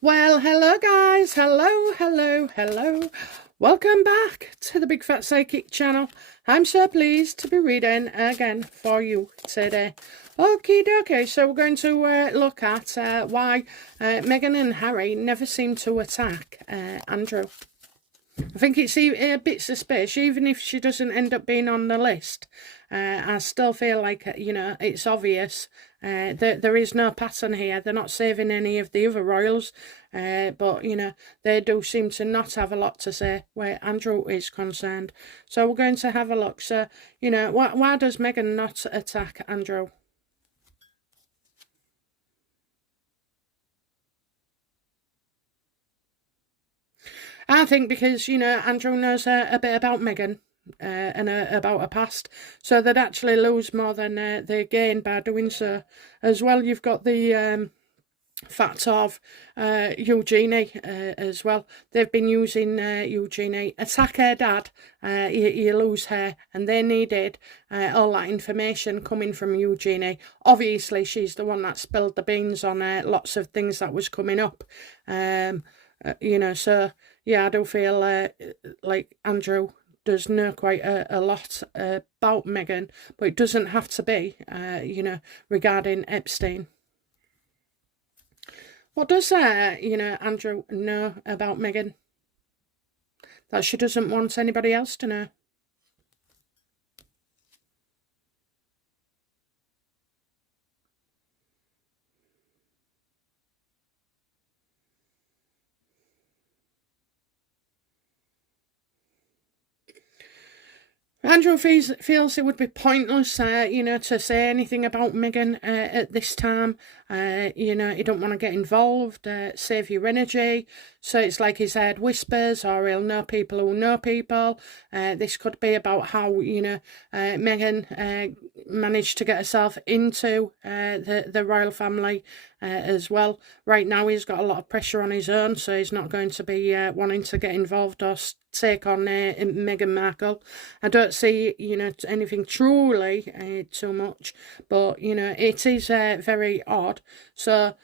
Well, hello guys, hello. Welcome back to the Big Fat Psychic channel. I'm so pleased to be reading again for you today. Okie dokie, so we're going to look at why Meghan and Harry never seem to attack Andrew. I think it's a bit suspicious, even if she doesn't end up being on the list. I still feel like, it's obvious that there is no pattern here. They're not saving any of the other royals, but, they do seem to not have a lot to say where Andrew is concerned. So we're going to have a look. So, why does Meghan not attack Andrew? I think because, Andrew knows a bit about Meghan and about her past, so they'd actually lose more than they gain by doing so. As well, you've got the fact of Eugenie as well. They've been using Eugenie. Attack her dad, you lose her, and they needed all that information coming from Eugenie. Obviously, she's the one that spilled the beans on lots of things that was coming up. So yeah, I do feel like Andrew does know quite a lot about Meghan, but it doesn't have to be, regarding Epstein. What does, Andrew know about Meghan that she doesn't want anybody else to know? Andrew feels it would be pointless, to say anything about Meghan at this time. He don't want to get involved, save your energy. So it's like he's heard whispers, or he'll know people who know people. This could be about how, Meghan managed to get herself into the royal family as well. Right now he's got a lot of pressure on his own, so he's not going to be wanting to get involved or take on Meghan Markle. I don't see, anything truly too much, but, it is very odd. So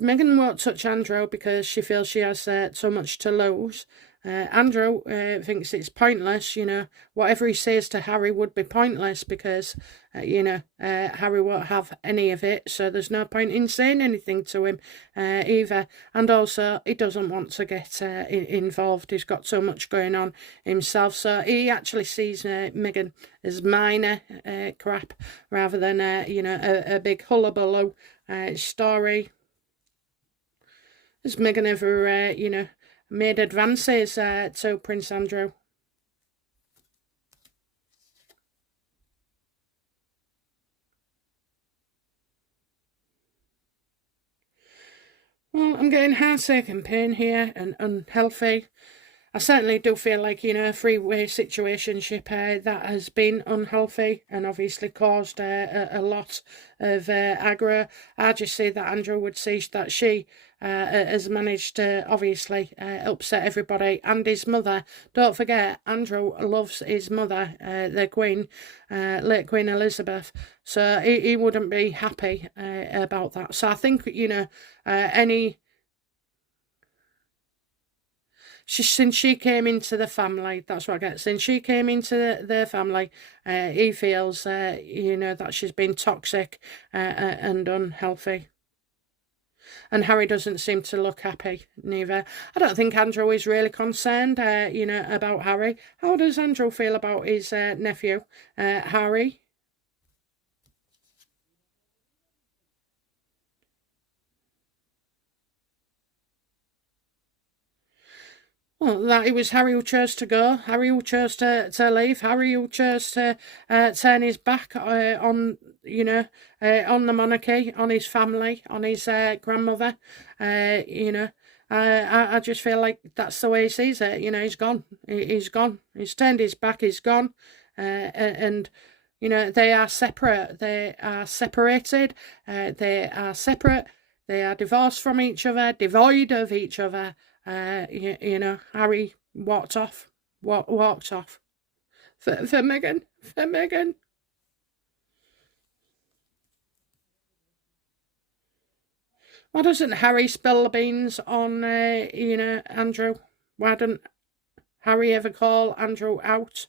Meghan won't touch Andrew because she feels she has so much to lose. Andrew thinks it's pointless, whatever he says to Harry would be pointless because, Harry won't have any of it, so there's no point in saying anything to him either. And also, he doesn't want to get involved. He's got so much going on himself, so he actually sees Meghan as minor crap rather than, a big hullabaloo story. Has Meghan ever, made advances to Prince Andrew? Well, I'm getting heartache and pain here and unhealthy. I certainly do feel like, a three-way situationship that has been unhealthy and obviously caused a lot of aggro. I just see that Andrew would see that she has managed to obviously upset everybody and his mother. Don't forget, Andrew loves his mother, the Queen, late Queen Elizabeth, so he wouldn't be happy about that. So I think, since she came into the family, that's what I get. Since she came into the family, he feels, that she's been toxic and unhealthy. And Harry doesn't seem to look happy, neither. I don't think Andrew is really concerned, about Harry. How does Andrew feel about his nephew, Harry? Well, that it was Harry who chose to go, Harry who chose to leave, Harry who chose to turn his back on the monarchy, on his family, on his grandmother. I just feel like that's the way he sees it. He's gone. He's gone. He's turned his back. He's gone. And they are separate. They are separated. They are separate. They are divorced from each other, devoid of each other. Harry walked off. Walked off. For Meghan. For Meghan. Why doesn't Harry spill the beans on, Andrew? Why didn't Harry ever call Andrew out?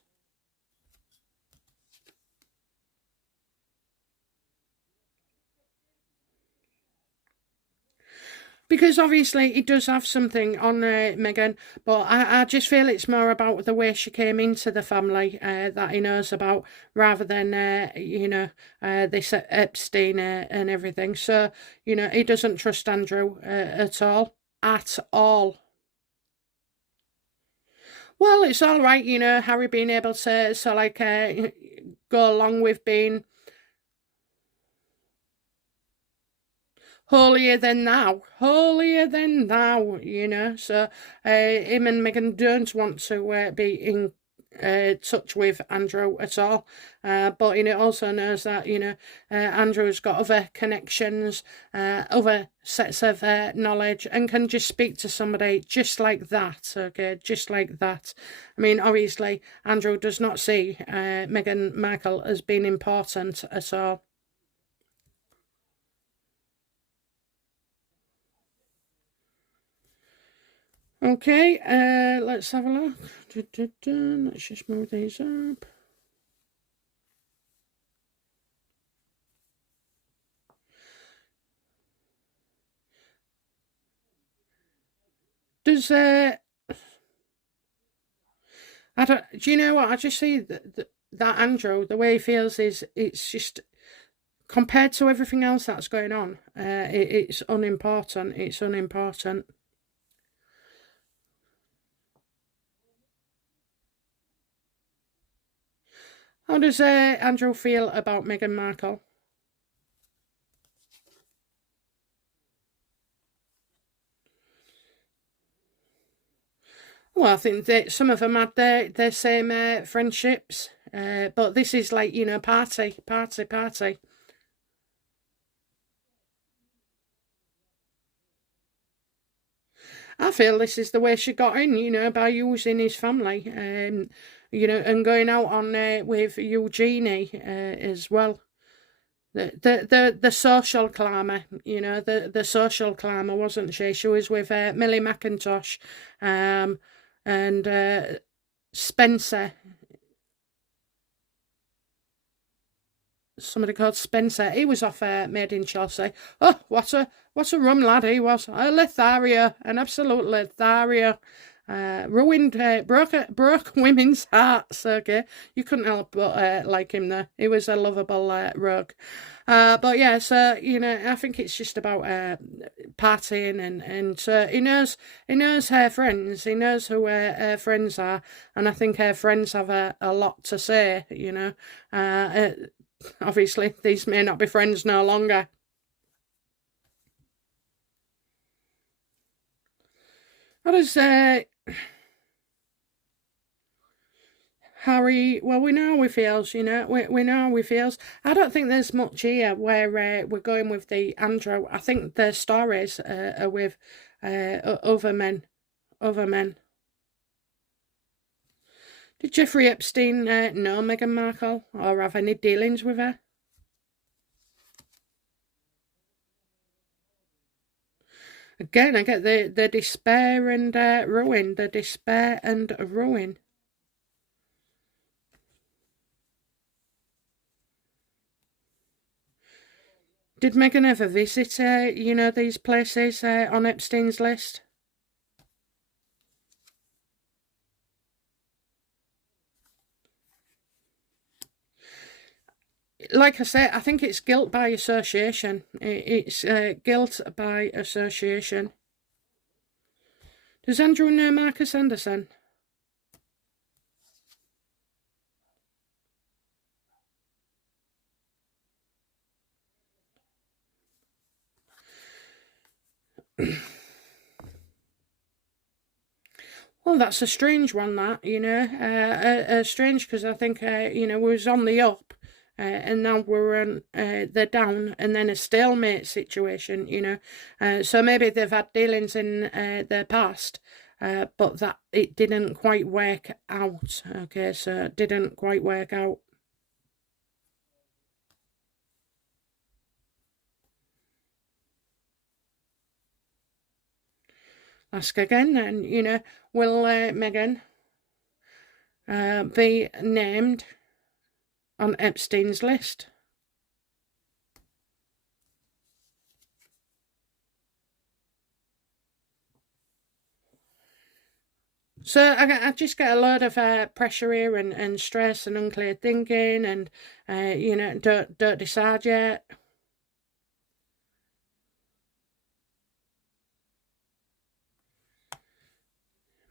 Because obviously he does have something on Meghan, but I just feel it's more about the way she came into the family that he knows about, rather than, this Epstein and everything. So, he doesn't trust Andrew at all. At all. Well, it's all right, Harry being able to, go along with being holier than thou, So, him and Meghan don't want to be in touch with Andrew at all. But also knows that Andrew's got other connections, other sets of knowledge, and can just speak to somebody just like that. Okay, just like that. I mean, obviously, Andrew does not see Meghan Markle as being important at all. Okay, let's have a look. Let's just move these up. Does I don't. Do you know what? I just see that Andrew, the way he feels is it's just compared to everything else that's going on. It's unimportant. It's unimportant. How does Andrew feel about Meghan Markle? Well, I think that some of them had their same friendships, but this is like party. I feel this is the way she got in, by using his family, and going out on with Eugenie as well. The social climber, the social climber, wasn't she? She was with Millie McIntosh, and Spencer. Somebody called Spencer. He was off Made in Chelsea. Oh, what a rum lad he was. A Lothario, an absolute Lothario. Ruined, broke women's hearts. Okay, you couldn't help but like him there. He was a lovable rogue. But yeah, so I think it's just about partying, and he knows her friends. He knows who her friends are, and I think her friends have a lot to say. Obviously, these may not be friends no longer. What does Harry? Well, we know how he feels. We know how he feels. I don't think there's much here where we're going with the Andrew. I think the stories are with other men. Other men. Did Jeffrey Epstein know Meghan Markle or have any dealings with her? Again, I get the despair and ruin. The despair and ruin. Did Meghan ever visit, these places on Epstein's list? Like I said, I think it's guilt by association. It's guilt by association. Does Andrew know Marcus Anderson? Well, that's a strange one, that, strange, because I think, we was on the up, and now we're on the down, and then a stalemate situation. So maybe they've had dealings in their past, but that it didn't quite work out. Okay, so it didn't quite work out. Ask again then, will Meghan be named on Epstein's list? So I just get a lot of pressure here and stress and unclear thinking and, don't decide yet.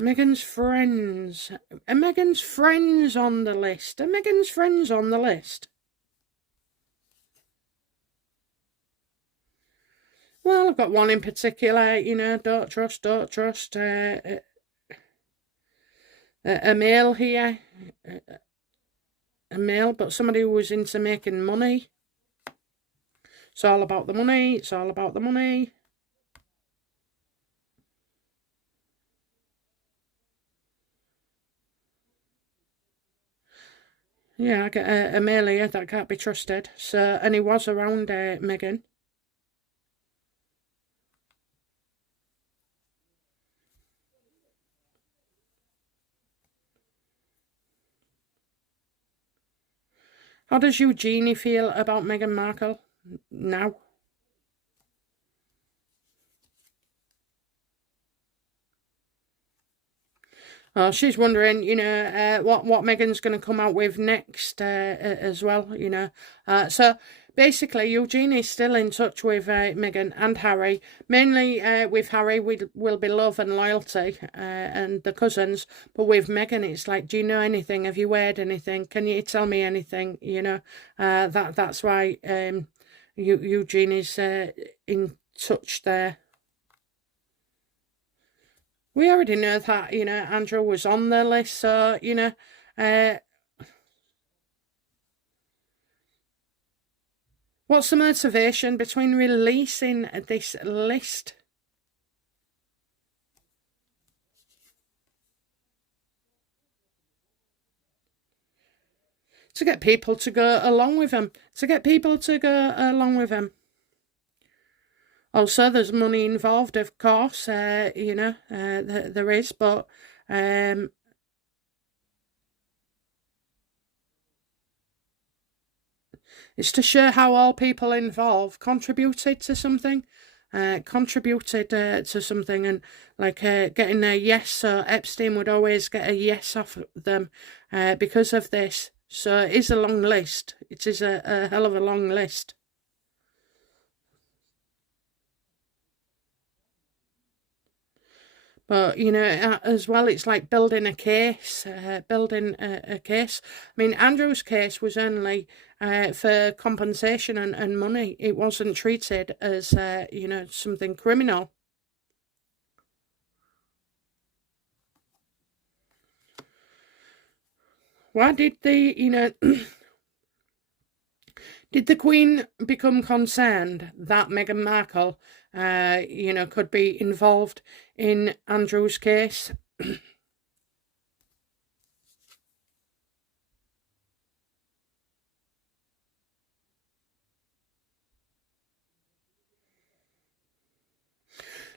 Meghan's friends. Are Meghan's friends on the list? Are Meghan's friends on the list? Well, I've got one in particular, don't trust. A male here. A male, but somebody who was into making money. It's all about the money. It's all about the money. Yeah, I get a male here that can't be trusted. So, and he was around Meghan. How does Eugenie feel about Meghan Markle now? Oh, she's wondering, what Meghan's going to come out with next as well, So basically, Eugenie's still in touch with Meghan and Harry. Mainly with Harry, will be love and loyalty and the cousins. But with Meghan, it's like, do you know anything? Have you heard anything? Can you tell me anything? That's why Eugenie's in touch there. We already know that, Andrew was on the list, so, what's the motivation between releasing this list? To get people to go along with them. Also, there's money involved, of course, there is, but it's to show how all people involved contributed to something. And like getting a yes. So Epstein would always get a yes off them because of this. So it is a long list. It is a hell of a long list. But, as well, it's like building a case, a case. I mean, Andrew's case was only for compensation and money. It wasn't treated as, something criminal. Why did did the Queen become concerned that Meghan Markle, could be involved in Andrew's case?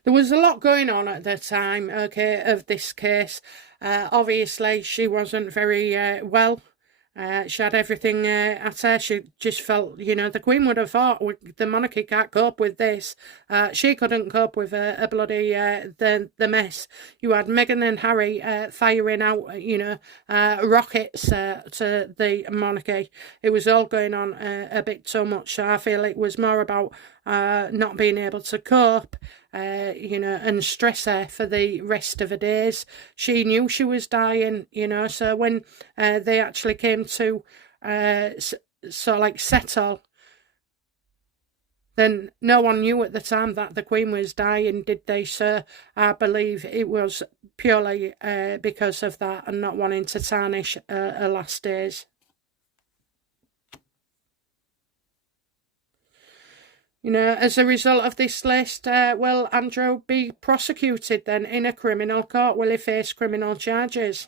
There was a lot going on at the time, of this case. Obviously, she wasn't very well. She had everything at her. She just felt, the Queen would have thought the monarchy can't cope with this. She couldn't cope with a bloody the mess. You had Meghan and Harry firing out, rockets to the monarchy. It was all going on a bit too much. I feel it was more about not being able to cope. And stress her for the rest of the days. She knew she was dying, so when they actually came to settle, then no one knew at the time that the Queen was dying, did they? So I believe it was purely because of that and not wanting to tarnish her last days. As a result of this list, will Andrew be prosecuted then in a criminal court? Will he face criminal charges?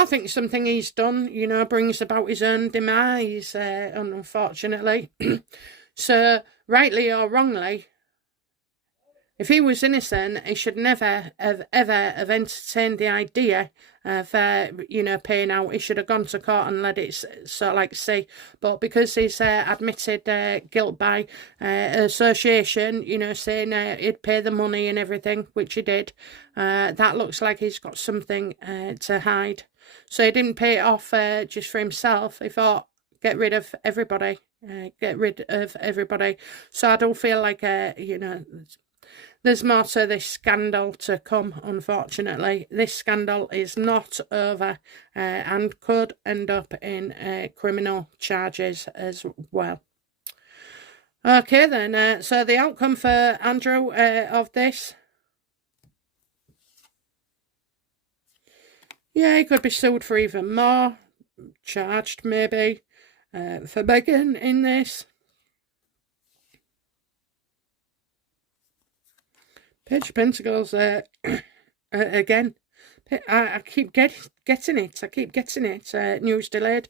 I think something he's done, you know, brings about his own demise, unfortunately. So, rightly or wrongly, if he was innocent, he should never have ever have entertained the idea of, you know, paying out. He should have gone to court and let it sort of like see. But because he's admitted guilt by association, you know, saying he'd pay the money and everything, which he did, that looks like he's got something to hide. So he didn't pay it off just for himself. He thought, get rid of everybody. Get rid of everybody. So I don't feel like, you know, there's more to this scandal to come, unfortunately. This scandal is not over and could end up in criminal charges as well. Okay then, so the outcome for Andrew of this. Yeah, he could be sued for even more. Charged, maybe, for Meghan in this. Page of Pentacles, again. I keep getting it. I keep getting it. News delayed.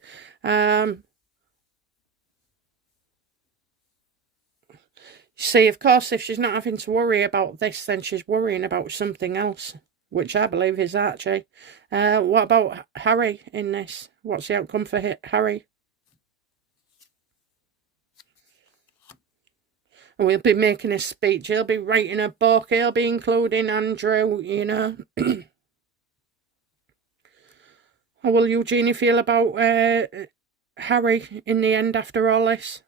See, of course, if she's not having to worry about this, then she's worrying about something else, which I believe is Archie. What about Harry in this? What's the outcome for Harry? And we'll be making a speech. He'll be writing a book. He'll be including Andrew, you know. How will Eugenie feel about Harry in the end after all this?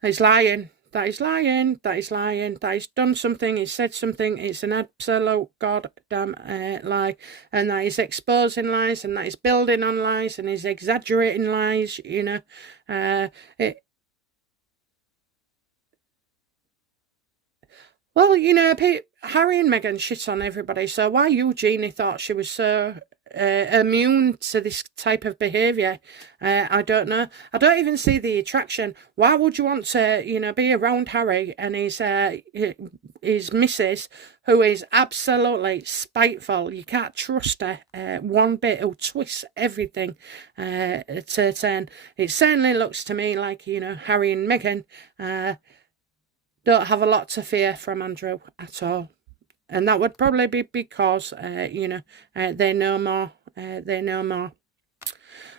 He's lying. That is lying. That is lying. That he's done something. He's said something. It's an absolute goddamn lie. And that he's exposing lies. And that he's building on lies. And he's exaggerating lies. You know. Well, you know, Harry and Meghan shit on everybody. So why Eugenie thought she was so immune to this type of behaviour, I don't know. I don't even see the attraction. Why would you want to, you know, be around Harry and his missus, who is absolutely spiteful? You can't trust her one bit. Who twists everything to turn. It certainly looks to me like, you know, Harry and Meghan don't have a lot to fear from Andrew at all. And that would probably be because, you know, they know more. They know more.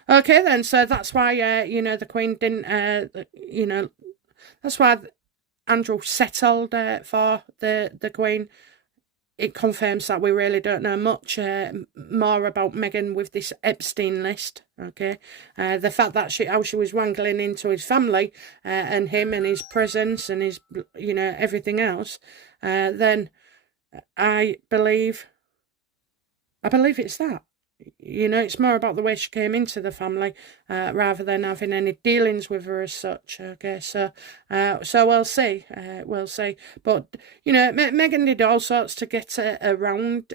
Okay, then. So that's why, you know, the Queen didn't, you know, that's why Andrew settled for the Queen. It confirms that we really don't know much more about Meghan with this Epstein list, okay? The fact that how she was wrangling into his family and him and his presence and his, you know, everything else, then I believe it's that. You know, it's more about the way she came into the family rather than having any dealings with her as such. Okay, so we'll see. We'll see. But, you know, Meghan did all sorts to get around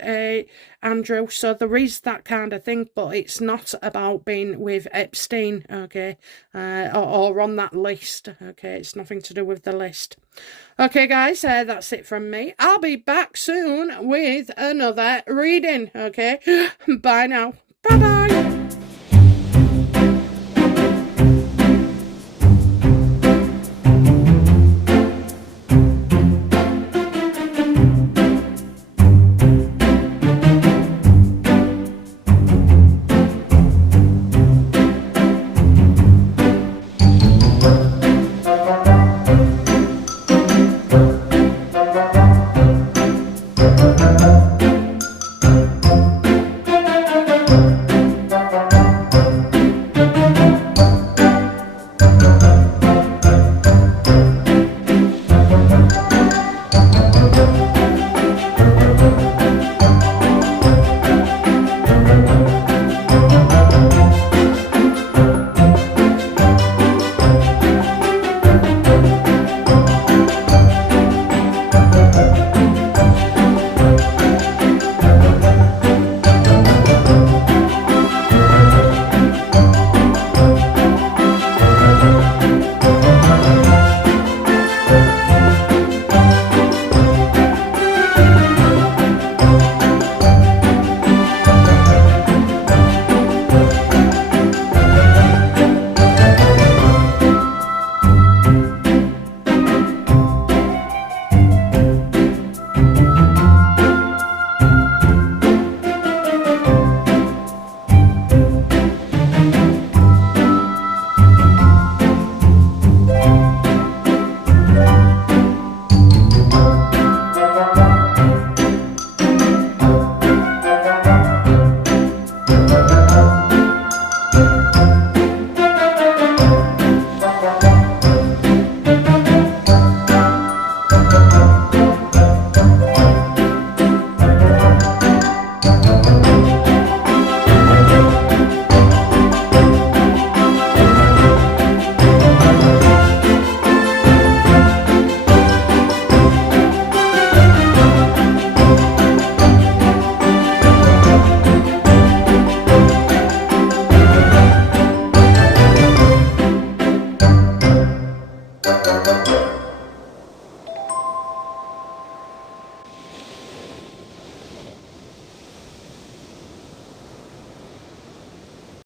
Andrew. So there is that kind of thing, but it's not about being with Epstein, okay, or on that list. Okay, it's nothing to do with the list. Okay, guys, that's it from me. I'll be back soon with another reading, okay? Bye now. Bye-bye.